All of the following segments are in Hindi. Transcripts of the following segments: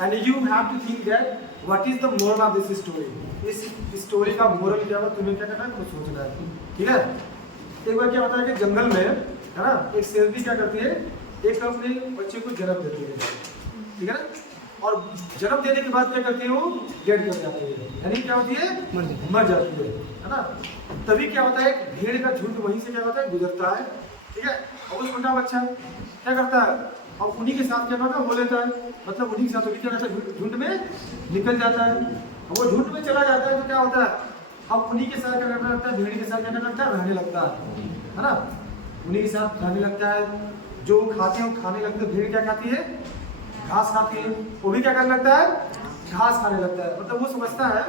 And you have to think that what is the moral of this story. इस स्टोरी का मोरल क्या होगा तुम्हें क्या करना है, कुछ सोचना है। ठीक है, एक बार क्या होता है कि जंगल में है ना एक शेरनी क्या करती है, एक अपने बच्चे को जन्म देती है। ठीक है ना, और जन्म देने के बाद क्या करती है, वो डेड कर जाती है, यानी क्या होती है, मर जाती है ना। तभी क्या होता है, एक भेड़ का झुंड वहीं से क्या होता है, गुजरता है। ठीक है, और वो छोटा बच्चा क्या करता है, और उन्हीं के साथ क्या करता है, हो लेता है, मतलब उन्हीं के साथ क्या करता है, झुंड में निकल जाता है। और वो झुंड में चला जाता है तो क्या होता है, अब उन्हीं के साथ क्या करना लगता है, भेड़ के साथ क्या करना लगता है, रहने लगता है ना। उन्हीं के साथ रहने लगता है, जो खाते हैं वो खाने लगते हैं। भेड़ क्या खाती है, घास खाती है, वो भी क्या करने लगता है, घास खाने लगता है। मतलब वो समझता है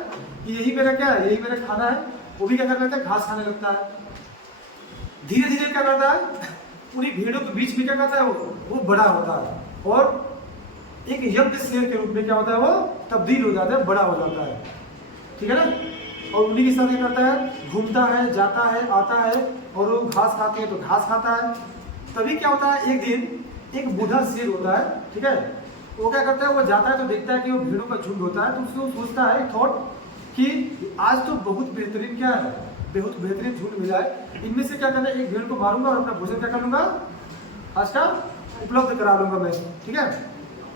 कि यही मेरा क्या है, यही मेरा खाना है। वो भी क्या करने लगता है, घास खाने लगता है। धीरे धीरे क्या करता है, पूरी भेड़ों के बीच में क्या करता है, वो बड़ा होता है और एक यंग शेर के रूप में क्या होता है, वो तब्दील हो जाता है, बड़ा हो जाता है। ठीक है ना, और उन्हीं के साथ क्या करता है, घूमता है, जाता है, आता है, और वो घास खाते हैं तो घास खाता है। तभी क्या होता है, एक दिन एक बूढ़ा शेर होता है। ठीक है, वो क्या करता है, वो जाता है तो देखता है कि वो भेड़ों का झुंड होता है, तो उसको सोचता है थॉट कि आज तो बहुत बेहतरीन क्या है, बहुत बेहतरीन झुंड मिला है, इनमें से क्या करना है, एक भेड़ को मारूंगा और अपना भोजन क्या कर लूंगा, आज का उपलब्ध करा लूंगा मैं। ठीक है,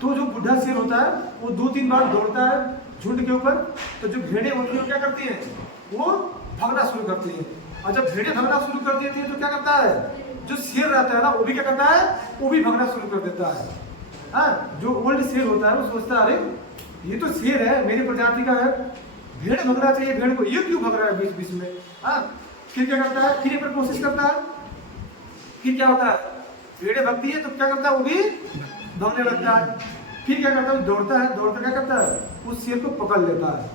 तो जो बूढ़ा शेर होता है वो 2-3 बार दौड़ता है झुंड के ऊपर, तो जो भेड़ें होती है क्या करती हैं, वो भागना शुरू करती हैं। और जब भेड़ें भागना शुरू कर देती है तो क्या करता है, जो शेर रहता है ना वो भी क्या करता है, वो भी भागना शुरू कर देता है। हाँ, जो ओल्ड शेर होता है वो सोचता है, अरे ये तो शेर है, मेरी प्रजाति का है, भेड़ भगना चाहिए, भेड़ को ये क्यों भग रहा है बीच बीच में। हाँ, फिर क्या करता है, फिर एक बार कोशिश करता है, फिर क्या होता है, भेड़ें भगती है तो क्या करता है, वो भी भगने लगता है। फिर क्या करता है, वो दौड़ता है, दौड़कर क्या करता है, उस शेर को पकड़ लेता है।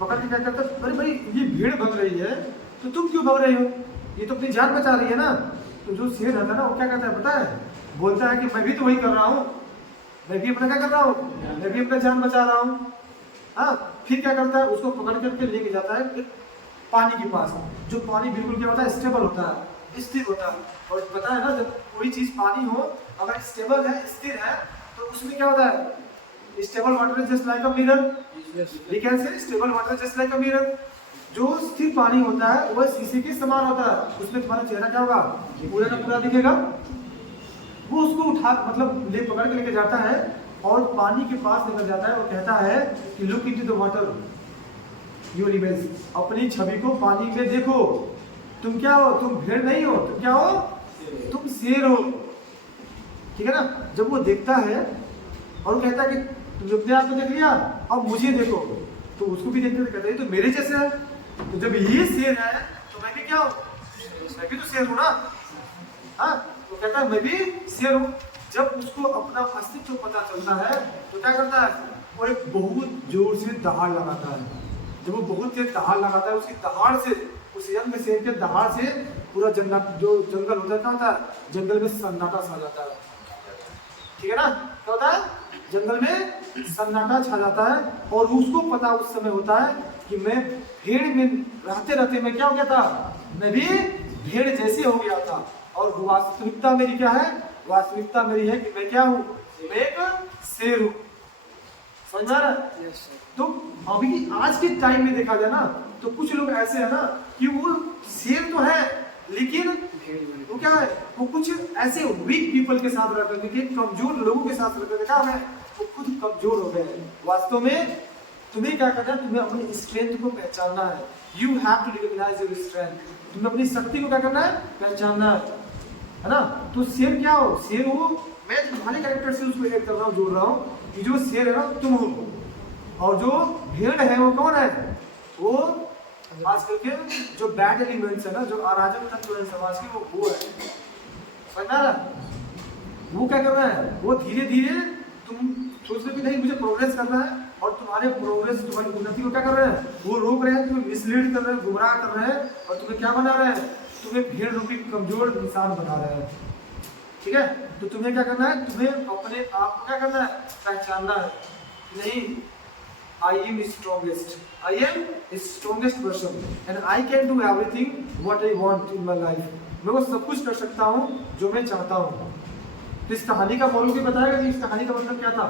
पकड़ के क्या करता है, अरे भाई ये भेड़ भग रही है तो तुम क्यों भग रही हो, ये तो अपनी जान बचा रही है ना। तो जो शेर रहता है ना वो क्या करता है पता है, बोलता है कि मैं भी तो वही कर रहा हूँ, मैं भी अपना क्या कर रहा हूँ, मैं भी अपना जान बचा रहा हूँ। हाँ, फिर क्या करता है, उसको पकड़ करके लेके जाता है एक पानी के पास, जो पानी बिल्कुल क्या होता है, स्टेबल होता है, स्थिर होता है। और पता है ना, जब कोई चीज पानी हो अगर स्टेबल है, स्थिर है, तो उसमें क्या होता है, stable water is just like a mirror, we can say stable water just like a mirror. जो स्थिर पानी होता है वह शीशे के समान होता है, उसमें तुम्हारा चेहरा क्या होगा, पूरा का पूरा दिखेगा। वो उसको उठा मतलब ले पकड़ के लेके जाता है और पानी के पास लेकर जाता है और कहता है कि look into the water your image, अपनी छवि को पानी में देखो, तुम क्या हो, तुम भेड़ नहीं हो, तुम क्या हो, तुम शेर हो। ठीक है ना, जब वो देखता है और वो कहता है कि तुम अपने आप को देख लिया, अब मुझे देखो, तो उसको भी देखते कहते हैं तो मेरे जैसे है, तो जब ये शेर है तो मैं भी क्या हूँ, मैं भी तो शेर हूँ ना। हाँ, तो कहता है मैं भी शेर हूँ। जब उसको अपना अस्तित्व पता चलता है तो क्या करता है, वो एक बहुत जोर से दहाड़ लगाता है। जब वो बहुत तेज दहाड़ लगाता है, उसकी दहाड़ से, उस यंग शेर के दहाड़ से पूरा जो जंगल होता है क्या होता है, जंगल में सन्नाटा छा जाता है। ठीक है ना, क्या होता है, जंगल में सन्नाटा छा जाता है। और उसको पता उस समय होता है कि मैं भेड़ में रहते रहते मैं क्या हो गया था, मैं भी भेड़ जैसे हो गया था। और वास्तविकता मेरी क्या है, वास्तविकता मेरी है कि मैं क्या हूँ, मैं एक शेर हूँ। समझ में आ रहा है? तो अभी आज के टाइम में देखा जाए ना तो कुछ लोग ऐसे है ना कि वो शेर तो है लेकिन वो क्या है, वो कुछ ऐसे वीक पीपल के साथ रहते हैं, कमजोर लोगों के साथ रहते हैं, क्या है, वो खुद कमजोर हो गए हैं। वास्तव में तुम्हें क्या करना है, तुम्हें अपनी स्ट्रेंथ को पहचानना है। You have to recognise your strength, तुम्हें अपनी शक्ति को क्या करना है, पहचानना है ना। तो शेर क्या हो, शेर हो, मैं तुम्हारे कैरेक्टर से उसको ऐड कर रहा हूँ, जोड़ रहा हूँ कि जो शेर है ना तुम हो, और जो भेड़ है वो कौन है, वो आजकल के जो बैड एलिमेंट्स है ना, जो अराजक तत्व है समाज के, वो है। समझ रहा, वो क्या कर रहा है, वो धीरे धीरे तुम सोच रहे कि नहीं मुझे प्रोग्रेस करना है, और तुम्हारे प्रोग्रेस, तुम्हारी उन्नति को क्या कर रहे हैं, वो रोक रहे हैं, तुम्हें मिसलीड कर रहे हैं, गुमराह कर रहे हैं, और तुम्हें क्या बना रहे हैं, तुम्हें भेड़ रूपी कमजोर इंसान बना रहे हैं। ठीक है, तो तुम्हें क्या करना है, तुम्हें अपने आप को क्या करना है, पहचानना है। नहीं, I am strongest. I am strongest person and I can do everything what I want in my life. मैं वो सब कुछ कर सकता हूँ जो मैं चाहता हूँ। तो इस कहानी का मोरल भी बताएगा कि इस कहानी का मतलब क्या था।